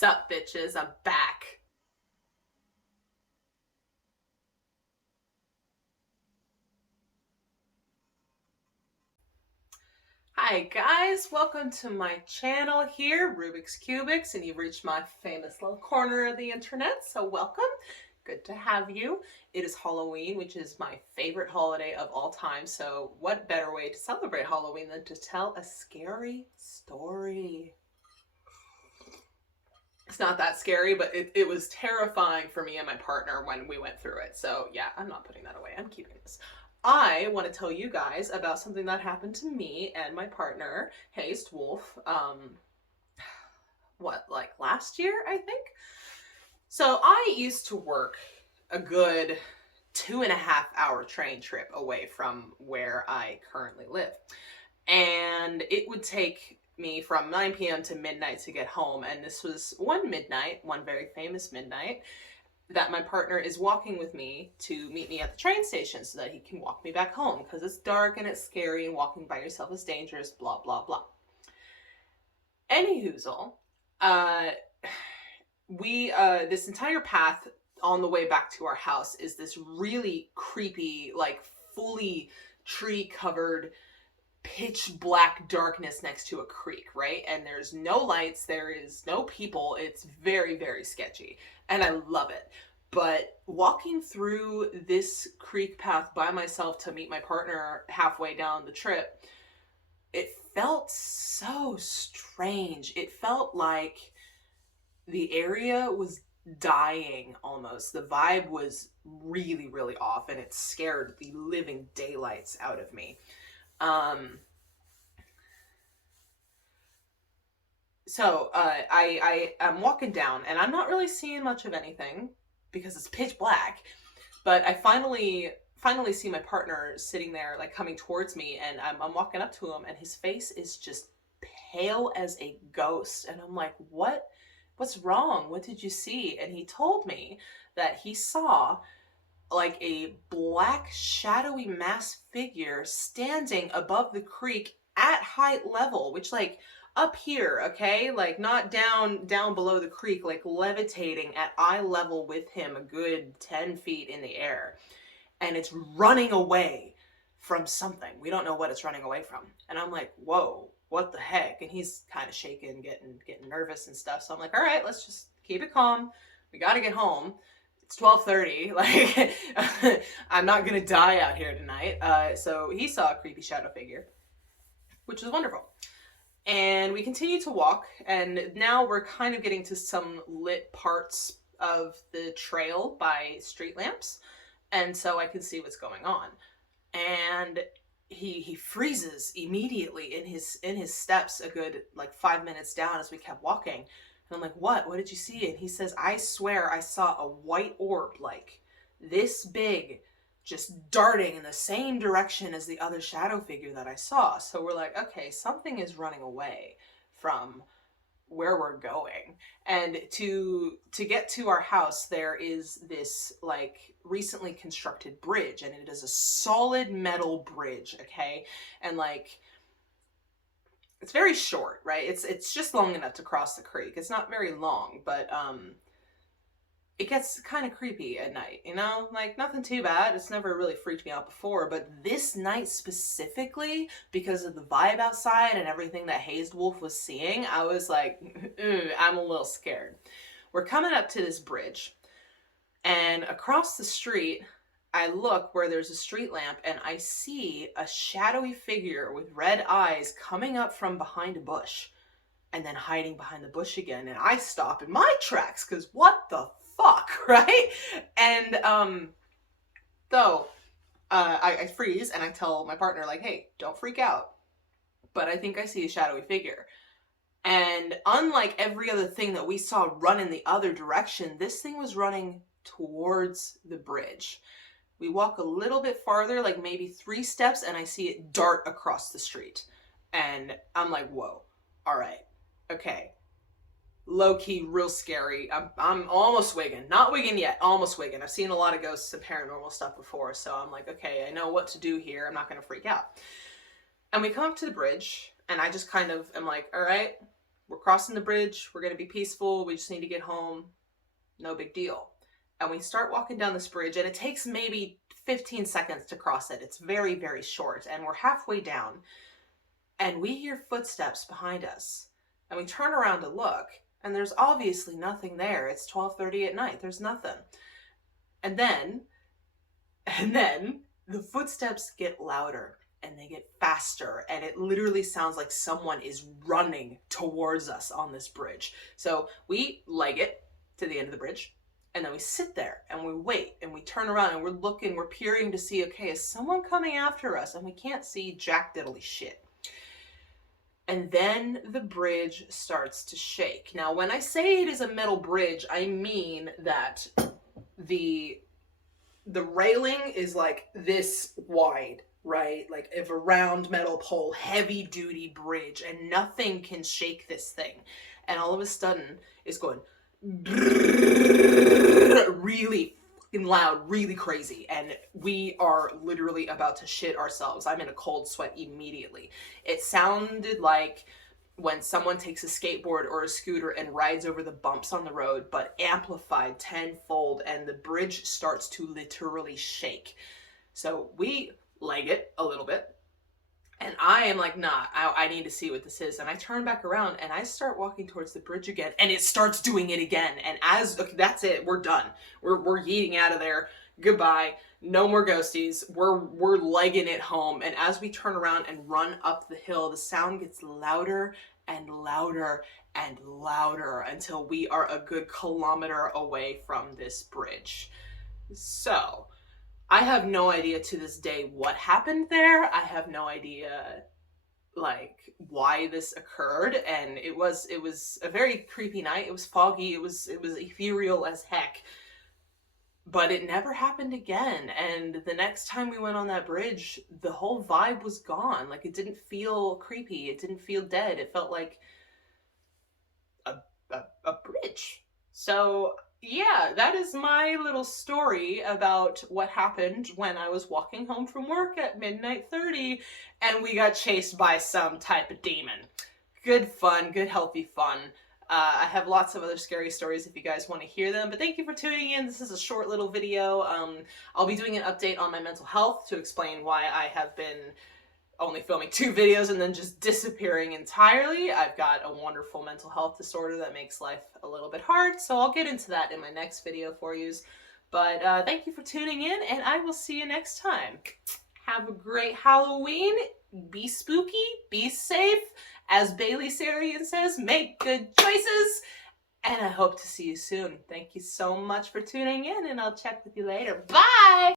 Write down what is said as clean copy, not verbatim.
Sup, bitches, I'm back. Hi guys, welcome to my channel here, Rubik's Cubics, and you've reached my famous little corner of the internet, so welcome. Good to have you. It is Halloween, which is my favorite holiday of all time, so what better way to celebrate Halloween than to tell a scary story? It's not that scary, but it was terrifying for me and my partner when we went through it. So yeah, I'm not putting that away. I'm keeping this. I want to tell you guys about something that happened to me and my partner, Haste Wolf, like last year, I think? So I used to work a good 2.5 hour train trip away from where I currently live. And it would take me from 9 p.m. to midnight to get home. And this was one midnight, one very famous midnight, that my partner is walking with me to meet me at the train station so that he can walk me back home because it's dark and it's scary and walking by yourself is dangerous, blah, blah, blah. Anyhoozle, this entire path on the way back to our house is this really creepy, like fully tree covered pitch black darkness next to a creek, right? And there's no lights, there is no people. It's very, very sketchy. And I love it. But walking through this creek path by myself to meet my partner halfway down the trip, it felt so strange. It felt like the area was dying almost. The vibe was really, really off, and it scared the living daylights out of me. I'm walking down and I'm not really seeing much of anything because it's pitch black, but I finally see my partner sitting there, like coming towards me, and I'm walking up to him and his face is just pale as a ghost. And I'm like, what's wrong? What did you see? And he told me that he saw like a black shadowy mass figure standing above the creek at height level, which like up here, okay, like not down below the creek, like levitating at eye level with him a good 10 feet in the air, and it's running away from something. We don't know what it's running away from. And I'm like, whoa, what the heck? And he's kind of shaking, getting nervous and stuff. So I'm like, all right, let's just keep it calm. We got to get home. It's 12:30. Like, I'm not gonna die out here tonight. So he saw a creepy shadow figure, which was wonderful. And we continue to walk, and now we're kind of getting to some lit parts of the trail by street lamps, and so I can see what's going on. And he freezes immediately in his steps a good like 5 minutes down as we kept walking. And I'm like, what did you see? And he says, I swear I saw a white orb like this big just darting in the same direction as the other shadow figure that I saw. So we're like, okay, something is running away from where we're going. And to get to our house, there is this like recently constructed bridge, and it is a solid metal bridge, okay? And like it's very short, right? It's just long enough to cross the creek. It's not very long, but it gets kind of creepy at night, you know? Like, nothing too bad. It's never really freaked me out before, but this night specifically, because of the vibe outside and everything that Hazed Wolf was seeing, I was like, I'm a little scared. We're coming up to this bridge, and across the street, I look where there's a street lamp, and I see a shadowy figure with red eyes coming up from behind a bush and then hiding behind the bush again. And I stop in my tracks because what the fuck, right? And I freeze and I tell my partner, like, hey, don't freak out, but I think I see a shadowy figure. And unlike every other thing that we saw run in the other direction, this thing was running towards the bridge. We walk a little bit farther, like maybe 3 steps, and I see it dart across the street. And I'm like, whoa, all right, okay. Low key, real scary. I'm almost wigging. Not wigging yet, almost wigging. I've seen a lot of ghosts and paranormal stuff before, so I'm like, okay, I know what to do here. I'm not gonna freak out. And we come up to the bridge, and I just kind of am like, all right, We're crossing the bridge. We're going to be peaceful. We just need to get home. No big deal. And we start walking down this bridge, and it takes maybe 15 seconds to cross it. It's very, very short. And we're halfway down, and we hear footsteps behind us. And we turn around to look, and there's obviously nothing there. It's 12:30 at night. There's nothing. And then the footsteps get louder and they get faster, and it literally sounds like someone is running towards us on this bridge. So we leg it to the end of the bridge, and then we sit there and we wait and we turn around and we're looking, we're peering to see, okay, is someone coming after us? And we can't see jack diddly shit. And then the bridge starts to shake. Now, when I say it is a metal bridge, I mean that the railing is like this wide, right? Like of a round metal pole, heavy duty bridge, and nothing can shake this thing. And all of a sudden it's going really fucking loud, really crazy, and we are literally about to shit ourselves. I'm in a cold sweat immediately. It sounded like when someone takes a skateboard or a scooter and rides over the bumps on the road, but amplified tenfold, and the bridge starts to literally shake. So we leg it a little bit, and I am like, nah, I need to see what this is. And I turn back around and I start walking towards the bridge again, and it starts doing it again. And okay, that's it, we're done. We're yeeting out of there. Goodbye. No more ghosties. We're legging it home. And as we turn around and run up the hill, the sound gets louder and louder and louder until we are a good kilometer away from this bridge. So I have no idea to this day what happened there. I have no idea like why this occurred, and it was a very creepy night. It was foggy, it was ethereal as heck. But it never happened again. And the next time we went on that bridge, the whole vibe was gone. Like, it didn't feel creepy. It didn't feel dead. It felt like a bridge. So yeah, that is my little story about what happened when I was walking home from work at midnight 30 and we got chased by some type of demon. Good fun, good healthy fun. I have lots of other scary stories if you guys want to hear them, but thank you for tuning in. This is a short little video. I'll be doing an update on my mental health to explain why I have been only filming 2 videos and then just disappearing entirely. I've got a wonderful mental health disorder that makes life a little bit hard, so I'll get into that in my next video for you. But thank you for tuning in, and I will see you next time. Have a great Halloween. Be spooky, be safe. As Bailey Sarian says, make good choices. And I hope to see you soon. Thank you so much for tuning in, and I'll check with you later. Bye!